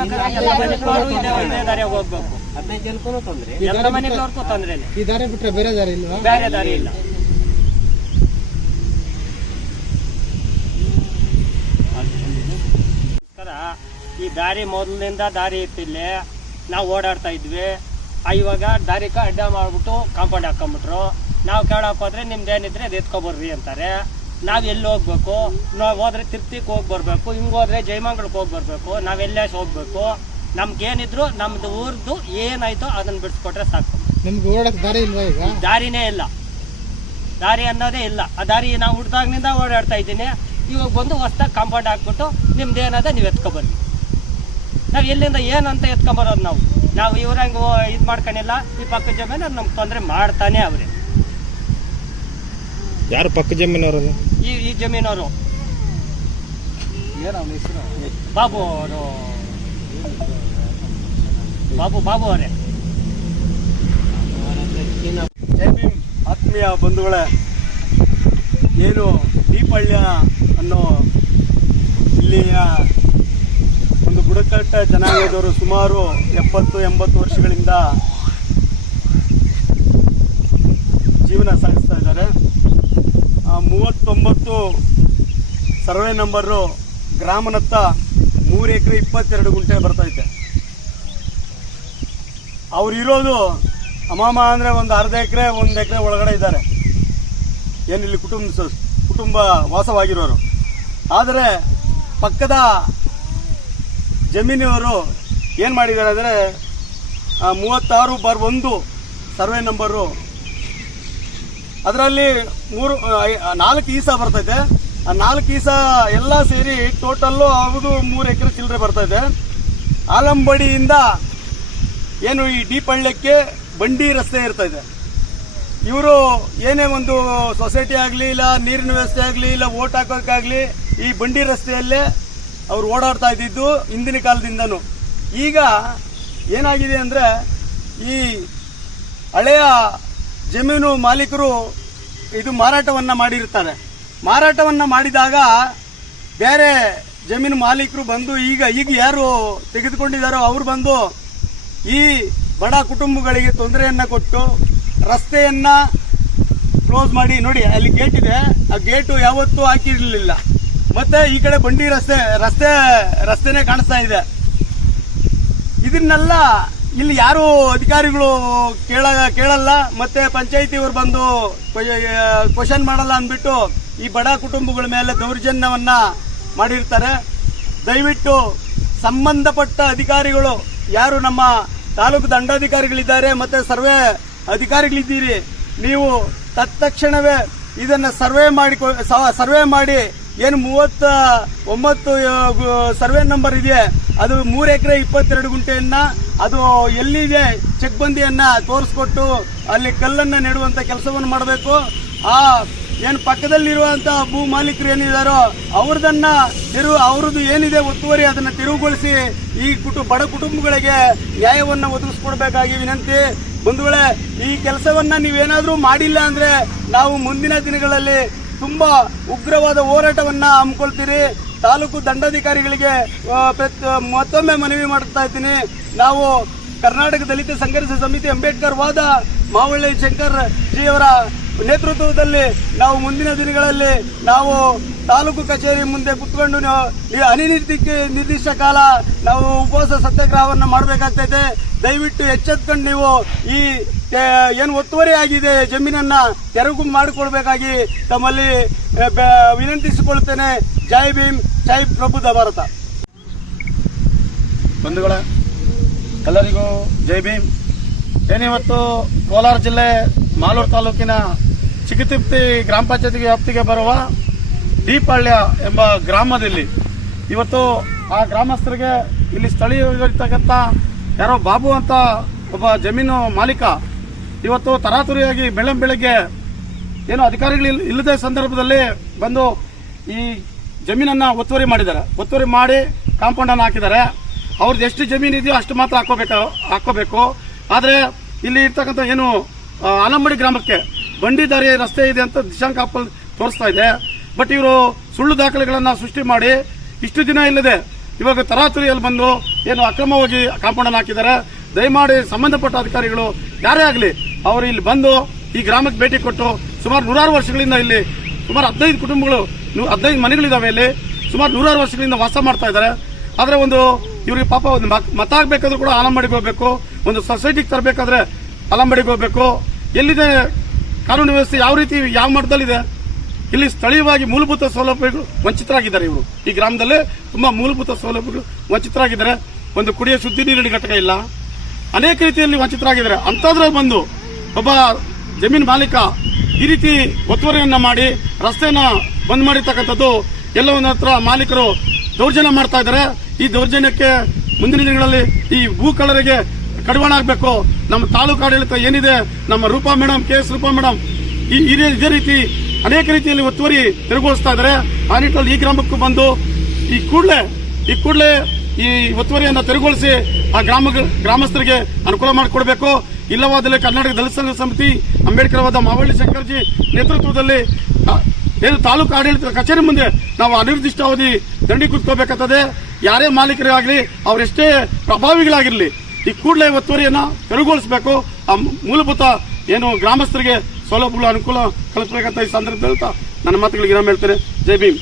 ಹೋಗ್ಬೇಕಾದ್ರೆ ಇದೇ ದಾರಿಯಾಗ ಹೋಗ್ಬೇಕು. 15 ಜನಕ್ಕೂ ತೊಂದ್ರೆ, ಎಲ್ಲ ಮನೆಗಳವ್ರಿಗೂ ತೊಂದ್ರೆನೆ. ಈ ದಾರಿ ಬಿಟ್ರೆ ಬೇರೆ ದಾರಿ ಇಲ್ವಾ? ಬೇರೆ ದಾರಿ ಇಲ್ಲ. ಈ ದಾರಿ ಮೊದಲಿನಿಂದ ದಾರಿ ಇತ್ತಿಲ್ಲೇ ನಾವು ಓಡಾಡ್ತಾ ಇದ್ವಿ. ಇವಾಗ ದಾರಿಕ ಅಡ್ಡ ಮಾಡ್ಬಿಟ್ಟು ಕಾಂಪೌಂಡ್ ಹಾಕೊಂಡ್ಬಿಟ್ರು. ನಾವು ಕೇಳಕ್ ಹೋದ್ರೆ ನಿಮ್ದೇನಿದ್ರೆ ಅದು ಎತ್ಕೊಬರ್ರಿ ಅಂತಾರೆ. ನಾವು ಎಲ್ಲಿ ಹೋಗ್ಬೇಕು? ನಾವು ಹೋದ್ರೆ ತಿರ್ತಿಗೆ ಹೋಗಿ ಬರ್ಬೇಕು, ಹಿಂಗೆ ಹೋದ್ರೆ ಜಯಮಂಗಲಕ್ಕೆ ಹೋಗಿ ಬರ್ಬೇಕು. ನಾವೆಲ್ಲೇ ಹೋಗ್ಬೇಕು. ನಮ್ಗೇನಿದ್ರು ನಮ್ದು ಊರ್ದು ಏನಾಯ್ತೋ ಅದನ್ನ ಬಿಡಿಸ್ಕೊಟ್ರೆ ಸಾಕು. ನಿಮ್ಗೆ ಓಡಾಡಕ್ ದಾರಿ ಇಲ್ವಾ? ಈಗ ದಾರಿನೇ ಇಲ್ಲ, ದಾರಿ ಅನ್ನೋದೇ ಇಲ್ಲ. ಆ ದಾರಿ ನಾವು ಹುಡ್ದಾಗಿನಿಂದ ಓಡಾಡ್ತಾ ಇದ್ದೀನಿ. ಇವಾಗ ಬಂದು ಹೊಸ್ದಾಗಿ ಕಾಂಪೌಂಡ್ ಹಾಕ್ಬಿಟ್ಟು ನಿಮ್ದು ಏನದ ನೀವು ಎತ್ಕೊಬರ್ರಿ. ನಾವು ಎಲ್ಲಿಂದ ಏನಂತ ಎತ್ಕೊಂಬರೋದು? ನಾವು ಇವ್ರಂಗೆ ಇದು ಮಾಡ್ಕೊಂಡಿಲ್ಲ. ಈ ಪಕ್ಕ ಜಮೀನು ನಮ್ಗೆ ತೊಂದರೆ ಮಾಡ್ತಾನೆ ಅವ್ರೆ. ಯಾರು ಪಕ್ಕ ಜಮೀನವರು? ಈ ಜಮೀನವರು ಬಾಬು ಅವರು, ಬಾಬು ಅವರೇ. ಜೈ ಭೀಮ್ ಆತ್ಮೀಯ ಬಂಧುಗಳೇ, ಏನು ದೀಪಳ್ಯ ಅನ್ನೋ ಇಲ್ಲಿಯ ಒಂದು ಬುಡಕಟ್ಟ ಜನಾಂಗದವರು ಸುಮಾರು 70-80 ವರ್ಷಗಳಿಂದ ಜೀವನ ಸಾಗಿಸ್ತಾ ಇದ್ದಾರೆ. 39 ಸರ್ವೆ ನಂಬರು ಗ್ರಾಮನತ್ತ 3 ಎಕರೆ 22 ಗುಂಟೆ ಬರ್ತೈತೆ. ಅವ್ರು ಇರೋದು ಅಮಾಮ ಅಂದರೆ ಒಂದು ಅರ್ಧ ಎಕರೆ 1 ಎಕರೆ ಒಳಗಡೆ ಇದ್ದಾರೆ. ಏನಿಲ್ಲಿ ಕುಟುಂಬ ವಾಸವಾಗಿರೋರು. ಆದರೆ ಪಕ್ಕದ ಜಮೀನಿನವರು ಏನು ಮಾಡಿದ್ದಾರೆ ಅಂದರೆ 36/1 ಸರ್ವೆ ನಂಬರು, ಅದರಲ್ಲಿ 4 ಈಸ ಬರ್ತೈತೆ. ಆ 4 ಈಸ ಎಲ್ಲ ಸೇರಿ ಟೋಟಲ್ಲು ಅದು 3 ಎಕರೆ ಚಿಲ್ಲರೆ ಬರ್ತೈತೆ. ಆಲಂಬಡಿಯಿಂದ ಏನು ಈ ದೀಪಳ್ಯಕ್ಕೆ ಬಂಡಿ ರಸ್ತೆ ಇರ್ತೈತೆ. ಇವರು ಏನೇ ಒಂದು ಸೊಸೈಟಿ ಆಗಲಿ, ಇಲ್ಲ ನೀರಿನ ವ್ಯವಸ್ಥೆ ಆಗಲಿ, ಇಲ್ಲ ಓಟ್ ಹಾಕೋಕ್ಕಾಗಲಿ ಈ ಬಂಡಿ ರಸ್ತೆಯಲ್ಲೇ ಅವ್ರು ಓಡಾಡ್ತಾ ಇದ್ದಿದ್ದು ಹಿಂದಿನ ಕಾಲದಿಂದನೂ. ಈಗ ಏನಾಗಿದೆ ಅಂದರೆ ಈ ಹಳೆಯ ಜಮೀನು ಮಾಲೀಕರು ಇದು ಮಾರಾಟವನ್ನು ಮಾಡಿರ್ತಾರೆ. ಮಾರಾಟವನ್ನು ಮಾಡಿದಾಗ ಬೇರೆ ಜಮೀನು ಮಾಲೀಕರು ಬಂದು ಈಗ ಯಾರು ತೆಗೆದುಕೊಂಡಿದ್ದಾರೋ ಅವರು ಬಂದು ಈ ಬಡ ಕುಟುಂಬಗಳಿಗೆ ತೊಂದರೆಯನ್ನು ಕೊಟ್ಟು ರಸ್ತೆಯನ್ನು ಕ್ಲೋಸ್ ಮಾಡಿ, ನೋಡಿ ಅಲ್ಲಿ ಗೇಟ್ ಇದೆ, ಆ ಗೇಟು ಯಾವತ್ತೂ ಹಾಕಿರಲಿಲ್ಲ. ಮತ್ತೆ ಈ ಕಡೆ ಬಂಡಿ ರಸ್ತೆನೇ ಕಾಣಿಸ್ತಾ ಇದೆ. ಇದನ್ನೆಲ್ಲ ಇಲ್ಲಿ ಯಾರು ಅಧಿಕಾರಿಗಳು ಕೇಳಲ್ಲ, ಮತ್ತೆ ಪಂಚಾಯಿತಿಯವರು ಬಂದು ಕ್ವಶನ್ ಮಾಡಲ್ಲ ಅಂದ್ಬಿಟ್ಟು ಈ ಬಡ ಕುಟುಂಬಗಳ ಮೇಲೆ ದೌರ್ಜನ್ಯವನ್ನ ಮಾಡಿರ್ತಾರೆ. ದಯವಿಟ್ಟು ಸಂಬಂಧಪಟ್ಟ ಅಧಿಕಾರಿಗಳು, ಯಾರು ನಮ್ಮ ತಾಲೂಕು ದಂಡಾಧಿಕಾರಿಗಳಿದ್ದಾರೆ ಮತ್ತೆ ಸರ್ವೆ ಅಧಿಕಾರಿಗಳಿದ್ದೀರಿ, ನೀವು ತತ್ಕ್ಷಣವೇ ಇದನ್ನ ಸರ್ವೆ ಮಾಡಿ ಏನು 39 ಸರ್ವೆ ನಂಬರ್ ಇದೆ, ಅದು 3 ಎಕರೆ 22 ಗುಂಟೆಯನ್ನ ಅದು ಎಲ್ಲಿದೆ ಚೆಕ್ ಬಂದಿಯನ್ನ ತೋರಿಸ್ಕೊಟ್ಟು ಅಲ್ಲಿ ಕಲ್ಲನ್ನು ನೆಡುವಂತ ಕೆಲಸವನ್ನು ಮಾಡಬೇಕು. ಆ ಏನು ಪಕ್ಕದಲ್ಲಿರುವಂತಹ ಭೂ ಮಾಲೀಕರು ಏನಿದಾರೋ ಅವ್ರದ್ದು ಏನಿದೆ ಒತ್ತುವರಿ ಅದನ್ನ ತೆರವುಗೊಳಿಸಿ ಈ ಬಡ ಕುಟುಂಬಗಳಿಗೆ ನ್ಯಾಯವನ್ನು ಒದಗಿಸ್ಕೊಡ್ಬೇಕಾಗಿ ವಿನಂತಿ. ಬಂಧುಗಳೇ, ಈ ಕೆಲಸವನ್ನ ನೀವೇನಾದ್ರೂ ಮಾಡಿಲ್ಲ ಅಂದ್ರೆ ನಾವು ಮುಂದಿನ ದಿನಗಳಲ್ಲಿ ತುಂಬಾ ಉಗ್ರವಾದ ಹೋರಾಟವನ್ನ ಹಮ್ಮಿಕೊಳ್ತೀರಿ. ತಾಲೂಕು ದಂಡಾಧಿಕಾರಿಗಳಿಗೆ ಮತ್ತೊಮ್ಮೆ ಮನವಿ ಮಾಡ್ತಾ ಇದ್ದೀನಿ. ನಾವು ಕರ್ನಾಟಕ ದಲಿತ ಸಂಘರ್ಷ ಸಮಿತಿ ಅಂಬೇಡ್ಕರ್ ವಾದ ಮಾವಳ್ಳಿ ಶಂಕರ್ ಜಿ ಅವರ ನೇತೃತ್ವದಲ್ಲಿ ನಾವು ಮುಂದಿನ ದಿನಗಳಲ್ಲಿ ನಾವು ತಾಲೂಕು ಕಚೇರಿ ಮುಂದೆ ಕುತ್ಕೊಂಡು ಅನಿರ್ದಿಷ್ಟ ಕಾಲ ನಾವು ಉಪವಾಸ ಸತ್ಯಾಗ್ರಹವನ್ನು ಮಾಡಬೇಕಾಗ್ತೈತೆ. ದಯವಿಟ್ಟು ಎಚ್ಚೆತ್ಕೊಂಡು ನೀವು ಈ ಏನು ಒತ್ತುವರಿ ಆಗಿದೆ ಜಮೀನನ್ನ ತೆರವು ಮಾಡಿಕೊಡ್ಬೇಕಾಗಿ ತಮ್ಮಲ್ಲಿ ವಿನಂತಿಸಿಕೊಳ್ಳುತ್ತೇನೆ. ಜೈ ಭೀಮ್, ಜೈ ಪ್ರಬುದ್ಧ ಭಾರತ. ಬಂಧುಗಳೇ, ಎಲ್ಲರಿಗೂ ಜೈ ಭೀಮ್. ಏನಿವತ್ತು ಕೋಲಾರ ಜಿಲ್ಲೆ ಮಾಲೂರು ತಾಲೂಕಿನ ಚಿಕ್ಕತಿಪ್ತಿ ಗ್ರಾಮ ಪಂಚಾಯತಿಗೆ ವ್ಯಾಪ್ತಿಗೆ ಬರುವ ದೀಪಳ್ಯ ಎಂಬ ಗ್ರಾಮದಲ್ಲಿ ಇವತ್ತು ಆ ಗ್ರಾಮಸ್ಥರಿಗೆ ಇಲ್ಲಿ ಸ್ಥಳೀಯವಾಗಿರ್ತಕ್ಕಂಥ ಯಾರೋ ಬಾಬು ಅಂತ ಒಬ್ಬ ಜಮೀನು ಮಾಲೀಕ ಇವತ್ತು ತರಾತುರಿಯಾಗಿ ಬೆಳಗ್ಗೆ ಏನು ಅಧಿಕಾರಿಗಳು ಇಲ್ಲದ ಸಂದರ್ಭದಲ್ಲಿ ಬಂದು ಈ ಜಮೀನನ್ನು ಒತ್ತುವರಿ ಮಾಡಿದ್ದಾರೆ. ಒತ್ತುವರಿ ಮಾಡಿ ಕಾಂಪೌಂಡನ್ನು ಹಾಕಿದ್ದಾರೆ. ಅವ್ರದ್ದು ಎಷ್ಟು ಜಮೀನು ಇದೆಯೋ ಅಷ್ಟು ಮಾತ್ರ ಹಾಕೋಬೇಕು. ಆದರೆ ಇಲ್ಲಿ ಇರ್ತಕ್ಕಂಥ ಏನು ಆಲಂಬಡಿ ಗ್ರಾಮಕ್ಕೆ ಬಂಡಿ ದಾರಿ ರಸ್ತೆ ಇದೆ ಅಂತ ದಿಶಾಂಕ ತೋರಿಸ್ತಾ ಇದೆ. ಬಟ್ ಇವರು ಸುಳ್ಳು ದಾಖಲೆಗಳನ್ನು ಸೃಷ್ಟಿ ಮಾಡಿ ಇಷ್ಟು ದಿನ ಇಲ್ಲದೆ ಇವಾಗ ತರಾತುರಿಯಲ್ಲಿ ಬಂದು ಏನು ಅಕ್ರಮವಾಗಿ ಕಾಂಪೌಂಡ್ ಹಾಕಿದ್ದಾರೆ. ದಯಮಾಡಿ ಸಂಬಂಧಪಟ್ಟ ಅಧಿಕಾರಿಗಳು ಯಾರೇ ಆಗಲಿ ಅವರು ಇಲ್ಲಿ ಬಂದು ಈ ಗ್ರಾಮಕ್ಕೆ ಭೇಟಿ ಕೊಟ್ಟು ಸುಮಾರು 100 ವರ್ಷಗಳಿಂದ ಇಲ್ಲಿ ಸುಮಾರು 15 ಕುಟುಂಬಗಳು 15 ಮನೆಗಳಿದಾವೆ. ಇಲ್ಲಿ ಸುಮಾರು 100 ವರ್ಷಗಳಿಂದ ವಾಸ ಮಾಡ್ತಾ ಇದ್ದಾರೆ. ಆದ್ರೆ ಒಂದು ಇವ್ರಿಗೆ ಪಾಪ ಒಂದು ಮತ ಆಗ್ಬೇಕಾದ್ರೂ ಕೂಡ ಆಲಂಬಡಿಗೆ ಹೋಗ್ಬೇಕು, ಒಂದು ಸೊಸೈಟಿಗೆ ತರಬೇಕಾದ್ರೆ ಆಲಂಬಡಿಗೆ ಹೋಗ್ಬೇಕು. ಎಲ್ಲಿದೆ ಕಾನೂನು ವ್ಯವಸ್ಥೆ, ಯಾವ ರೀತಿ ಯಾವ ಮಟ್ಟದಲ್ಲಿದೆ? ಇಲ್ಲಿ ಸ್ಥಳೀಯವಾಗಿ ಮೂಲಭೂತ ಸೌಲಭ್ಯಗಳು ವಂಚಿತರಾಗಿದ್ದಾರೆ. ಇವರು ಈ ಗ್ರಾಮದಲ್ಲಿ ತುಂಬಾ ಮೂಲಭೂತ ಸೌಲಭ್ಯಗಳು ವಂಚಿತರಾಗಿದ್ದಾರೆ. ಒಂದು ಕುಡಿಯ ಶುದ್ಧ ನೀರಿನ ಘಟಕ ಇಲ್ಲ, ಅನೇಕ ರೀತಿಯಲ್ಲಿ ವಂಚಿತರಾಗಿದ್ದಾರೆ. ಅಂತದ್ರಲ್ಲಿ ಬಂದು ಒಬ್ಬ ಜಮೀನು ಮಾಲೀಕ ಈ ರೀತಿ ಒತ್ತುವರಿಯನ್ನ ಮಾಡಿ ರಸ್ತೆಯನ್ನ ಬಂದ್ ಮಾಡಿರ್ತಕ್ಕಂಥದ್ದು ಎಲ್ಲ ಒಂದು ಹತ್ರ ಮಾಲೀಕರು ದೌರ್ಜನ್ಯ ಮಾಡ್ತಾ ಇದ್ದಾರೆ. ಈ ದೌರ್ಜನ್ಯಕ್ಕೆ ಮುಂದಿನ ದಿನಗಳಲ್ಲಿ ಈ ಭೂ ಕಳ್ಳರಿಗೆ ಕಡಿವಾಣ ಆಗಬೇಕು. ನಮ್ಮ ತಾಲೂಕು ಆಡಳಿತ ಏನಿದೆ, ನಮ್ಮ Roopa madam, KS Roopa madam ಇದೇ ರೀತಿ ಅನೇಕ ರೀತಿಯಲ್ಲಿ ಒತ್ತುವರಿ ತೆರವುಗೊಳಿಸ್ತಾ ಇದ್ದಾರೆ. ಆ ನಿಟ್ಟಿನಲ್ಲಿ ಈ ಗ್ರಾಮಕ್ಕೂ ಬಂದು ಈ ಕೂಡಲೇ ಈ ಒತ್ತುವರಿಯನ್ನು ತೆರವುಗೊಳಿಸಿ ಆ ಗ್ರಾಮಸ್ಥರಿಗೆ ಅನುಕೂಲ ಮಾಡಿಕೊಡ್ಬೇಕು. ಇಲ್ಲವಾದಲ್ಲಿ ಕರ್ನಾಟಕ ದಲಿತ ಸಂಘ ಸಮಿತಿ, ಅಂಬೇಡ್ಕರ್ವಾದ ಮಾವಳ್ಳಿ ಶಂಕರ್ಜಿ ನೇತೃತ್ವದಲ್ಲಿ ಏನು ತಾಲೂಕು ಆಡಳಿತ ಕಚೇರಿ ಮುಂದೆ ನಾವು ಅನಿರ್ದಿಷ್ಟಾವಧಿ ದಂಡಿ ಕೂತ್ಕೋಬೇಕಾಗ್ತದೆ. ಯಾರೇ ಮಾಲೀಕರಾಗಲಿ ಅವರೆಷ್ಟೇ ಪ್ರಭಾವಿಗಳಾಗಿರಲಿ ಈ ಕೂಡಲೇ ಒತ್ತುವರಿಯನ್ನ ತೆರವುಗೊಳಿಸಬೇಕು. ಆ ಮೂಲಭೂತ ಏನು ಗ್ರಾಮಸ್ಥರಿಗೆ ಸೌಲಭ್ಯಗಳು ಅನುಕೂಲ ಕಲ್ಪಿಸಬೇಕಂತ ಈ ಸಂದರ್ಭದಲ್ಲಿ ನನ್ನ ಮಾತುಗಳಿಗೆ ವಿರಾಮ ಹೇಳ್ತೇನೆ. ಜೈ ಭೀಮ್.